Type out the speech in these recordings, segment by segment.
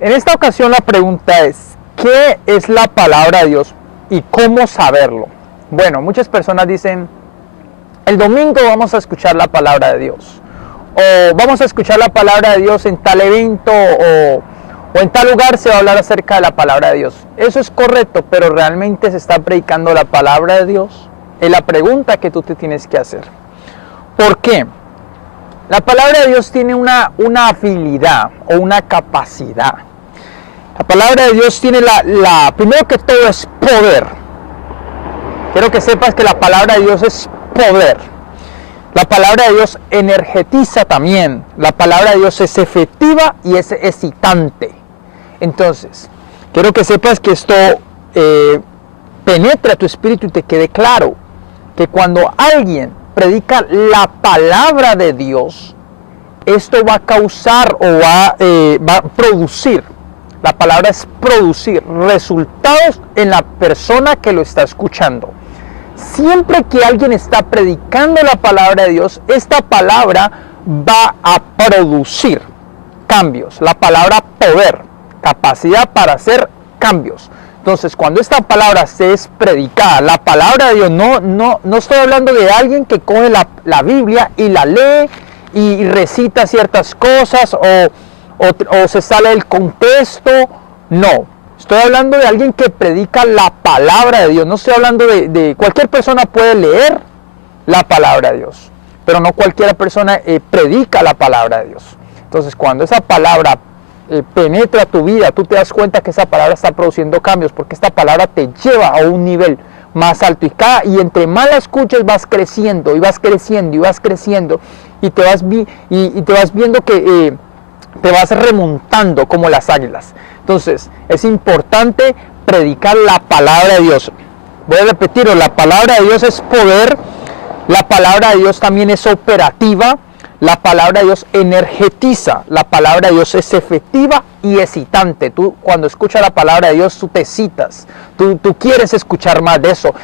En esta ocasión la pregunta es, ¿qué es la palabra de Dios y cómo saberlo? Bueno, muchas personas dicen, el domingo vamos a escuchar la palabra de Dios, o vamos a escuchar la palabra de Dios en tal evento, o en tal lugar se va a hablar acerca de la palabra de Dios. Eso es correcto, pero ¿realmente se está predicando la palabra de Dios? Es la pregunta que tú te tienes que hacer. ¿Por qué? La palabra de Dios tiene una habilidad o una capacidad. La palabra de Dios tiene primero que todo es poder. Quiero que sepas que la palabra de Dios es poder. La palabra de Dios energetiza también. La palabra de Dios es efectiva y es excitante. Entonces, quiero que sepas que esto penetra tu espíritu y te quede claro que cuando alguien predica la palabra de Dios, esto va a causar o va a producir. La palabra es producir resultados en la persona que lo está escuchando. Siempre que alguien está predicando la palabra de Dios, esta palabra va a producir cambios. La palabra poder, capacidad para hacer cambios. Entonces, cuando esta palabra se es predicada, la palabra de Dios, no estoy hablando de alguien que coge la Biblia y la lee y recita ciertas cosas o se sale del contexto. No, estoy hablando de alguien que predica la palabra de Dios. No estoy hablando de cualquier persona puede leer la palabra de Dios, pero no cualquier persona predica la palabra de Dios. Entonces, cuando esa palabra penetra tu vida, tú te das cuenta que esa palabra está produciendo cambios, porque esta palabra te lleva a un nivel más alto y entre más la escuches vas creciendo y vas creciendo y vas creciendo y te vas viendo que te vas remontando como las águilas. Entonces es importante predicar la palabra de Dios. Voy a repetirlo, la palabra de Dios es poder, la palabra de Dios también es operativa, la palabra de Dios energetiza, la palabra de Dios es efectiva y excitante. Tú cuando escuchas la palabra de Dios, tú te excitas, tú quieres escuchar más de eso.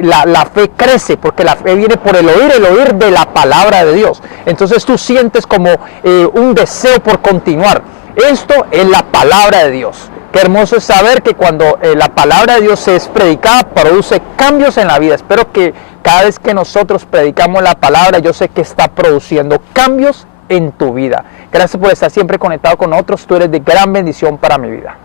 La fe crece porque la fe viene por el oír de la palabra de Dios. Entonces tú sientes como un deseo por continuar. Esto es la palabra de Dios. Qué hermoso es saber que cuando la palabra de Dios es predicada, produce cambios en la vida. Espero que cada vez que nosotros predicamos la palabra, yo sé que está produciendo cambios en tu vida. Gracias por estar siempre conectado con nosotros. Tú eres de gran bendición para mi vida.